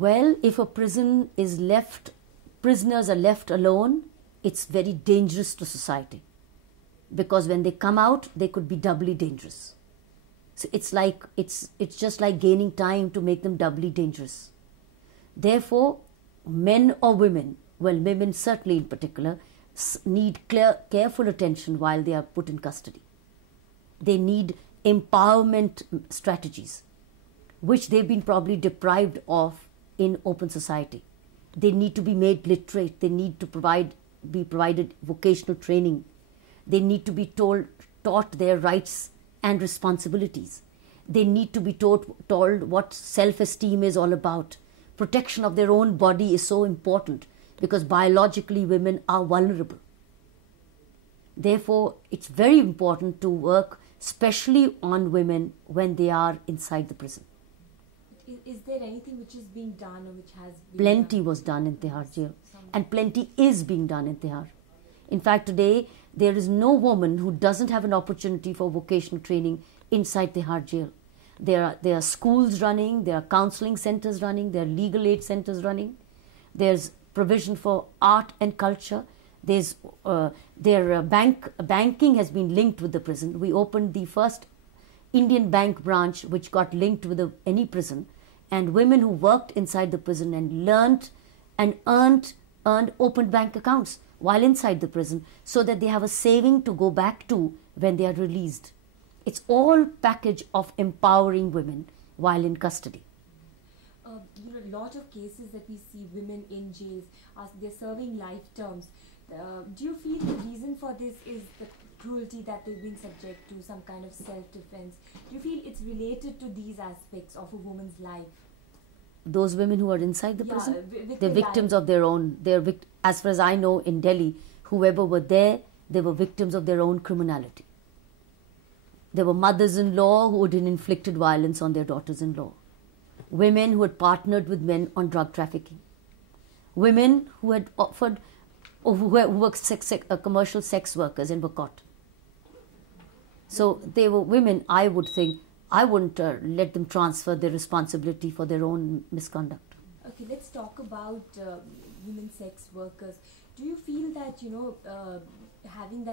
Well, if a prison is left, prisoners are left alone, it's very dangerous to society. Because when they come out, they could be doubly dangerous. So it's just like gaining time to make them doubly dangerous. Therefore, men or women, well, women certainly in particular, need careful attention while they are put in custody. They need empowerment strategies, which they've been probably deprived of in open society. They need to be made literate. They need to be provided vocational training. They need to be taught their rights and responsibilities. They need to be told what self-esteem is all about. Protection of their own body is so important because biologically women are vulnerable. Therefore, it's very important to work especially on women when they are inside the prison. Is there anything which is being done or which has been Plenty done? was done in Tihar jail, and plenty is being done in Tihar. In fact, today there is no woman who doesn't have an opportunity for vocational training inside Tihar jail. There are schools running, there are counseling centers running, there are legal aid centers running. There's provision for art and culture. Banking has been linked with the prison. We opened the first Indian bank branch which got linked with any prison, and women who worked inside the prison and learned and earned opened bank accounts while inside the prison so that they have a saving to go back to when they are released. It's all package of empowering women while in custody. A lot of cases that we see women in jails, they're serving life terms. Do you feel the reason for this is the cruelty that they're being subject to, some kind of self-defense? Do you feel it's related to these aspects of a woman's life? Those women who are inside the prison, with they're their victims life. of their own. As far as I know, in Delhi, whoever were there, they were victims of their own criminality. There were mothers-in-law who had inflicted violence on their daughters-in-law. Women who had partnered with men on drug trafficking. Women who had who were commercial sex workers and were caught. So they were women, I would think, I wouldn't let them transfer their responsibility for their own misconduct. Okay, let's talk about women sex workers. Do you feel that, having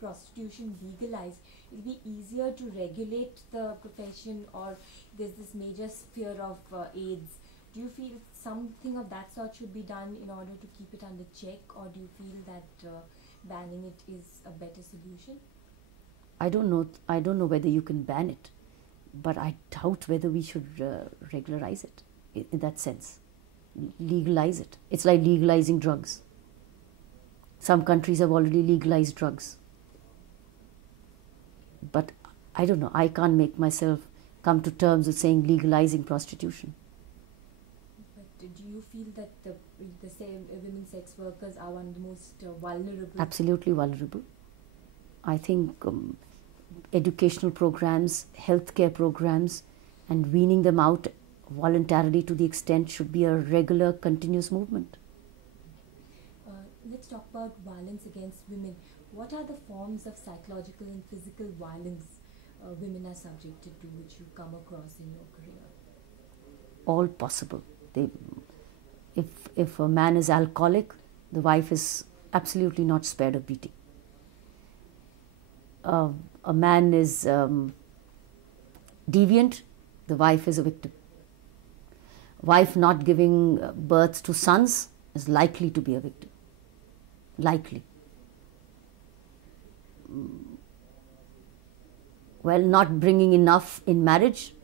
prostitution legalized, it'll be easier to regulate the profession, or there's this major fear of AIDS? Do you feel something of that sort should be done in order to keep it under check, or do you feel that banning it is a better solution? I don't know whether you can ban it, but I doubt whether we should regularize it in that sense. Legalize it. It's like legalizing drugs. Some countries have already legalized drugs. But I don't know, I can't make myself come to terms with saying legalizing prostitution. But do you feel that the same women sex workers are one of the most vulnerable? Absolutely vulnerable. I think educational programs, healthcare programs, and weaning them out voluntarily to the extent should be a regular, continuous movement. Let's talk about violence against women. What are the forms of psychological and physical violence women are subjected to, which you come across in your career? All possible. If a man is alcoholic, the wife is absolutely not spared of beating. A man is deviant, the wife is a victim. Wife not giving birth to sons is likely to be a victim. Likely. Well, not bringing enough in marriage,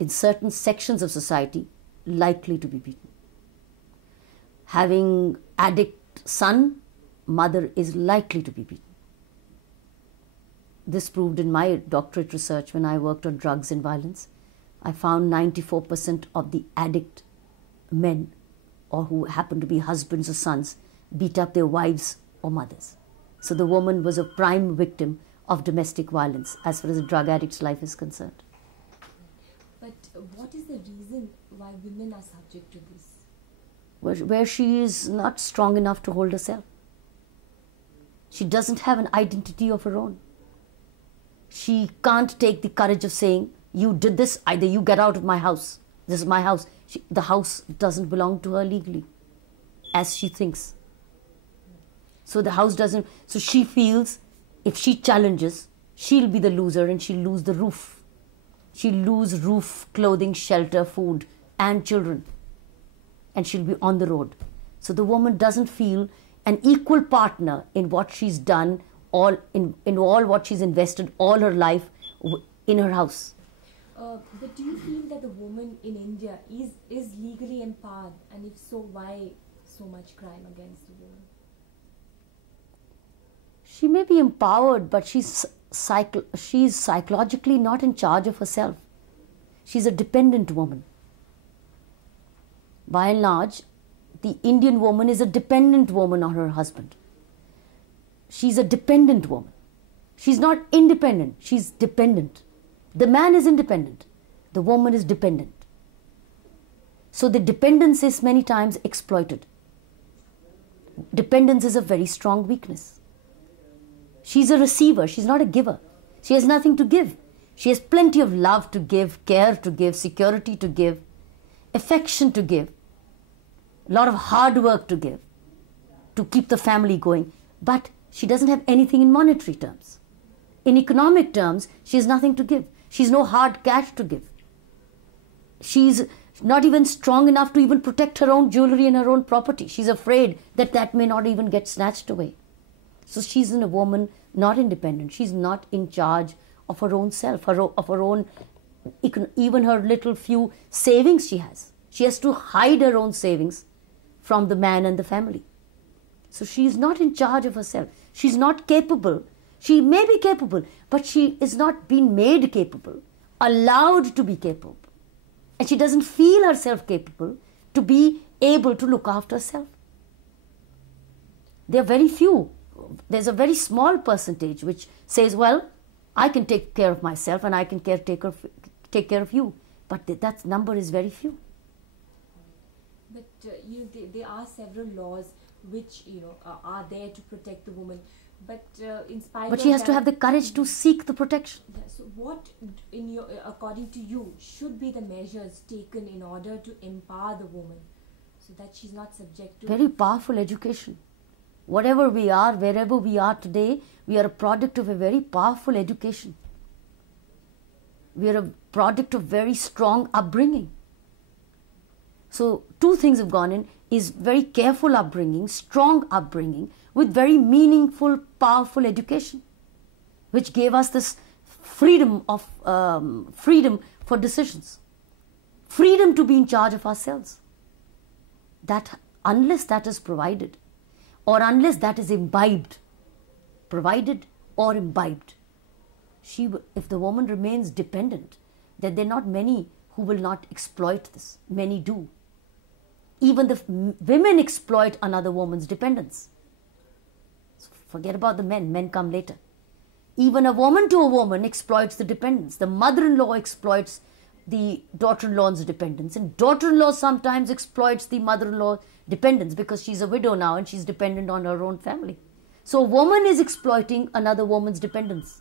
in certain sections of society, likely to be beaten. Having addict son, mother is likely to be beaten. This proved in my doctorate research when I worked on drugs and violence. I found 94% of the addict men, or who happened to be husbands or sons, beat up their wives or mothers. So the woman was a prime victim of domestic violence as far as a drug addict's life is concerned. But what is the reason why women are subject to this? Where she is not strong enough to hold herself. She doesn't have an identity of her own. She can't take the courage of saying, you did this, either you get out of my house. This is my house. The house doesn't belong to her legally, as she thinks. So the house doesn't, so she feels if she challenges, she'll be the loser and she'll lose the roof. She'll lose roof, clothing, shelter, food, and children. And she'll be on the road. So the woman doesn't feel an equal partner in what she's done, all in all what she's invested all her life in her house. But do you feel that the woman in India is legally empowered? And if so, why so much crime against the woman? She may be empowered, but she's psychologically not in charge of herself. She's a dependent woman. By and large, the Indian woman is a dependent woman on her husband. She's a dependent woman. She's not independent, she's dependent. The man is independent, the woman is dependent. So the dependence is many times exploited. Dependence is a very strong weakness. She's a receiver, she's not a giver. She has nothing to give. She has plenty of love to give, care to give, security to give, affection to give, a lot of hard work to give, to keep the family going. But she doesn't have anything in monetary terms. In economic terms, she has nothing to give. She's no hard cash to give. She's not even strong enough to even protect her own jewelry and her own property. She's afraid that that may not even get snatched away. So she's a woman not independent. She's not in charge of her own self, of her own, even her little few savings she has. She has to hide her own savings from the man and the family. So she's not in charge of herself. She's not capable. She may be capable, but she is not being made capable, allowed to be capable. And she doesn't feel herself capable to be able to look after herself. There are very few. There's a very small percentage which says, well, I can take care of myself and I can take care of you. But that number is very few. But there are several laws which are there to protect the woman. But in spite but of she has that, to have the courage to seek the protection. Yeah, so what, according to you, should be the measures taken in order to empower the woman so that she's not subject to... Very powerful education. Whatever we are, wherever we are today, we are a product of a very powerful education. We are a product of very strong upbringing. So two things have gone in, is very careful upbringing, strong upbringing, with very meaningful, powerful education, which gave us this freedom for decisions, freedom to be in charge of ourselves. That unless that is provided, or unless that is imbibed, provided or imbibed, if the woman remains dependent, then there are not many who will not exploit this. Many do. Even the women exploit another woman's dependence. So forget about the men. Men come later. Even a woman to a woman exploits the dependence. The mother-in-law exploits the daughter-in-law's dependence, and daughter-in-law sometimes exploits the mother-in-law dependence because she's a widow now and she's dependent on her own family. So a woman is exploiting another woman's dependence.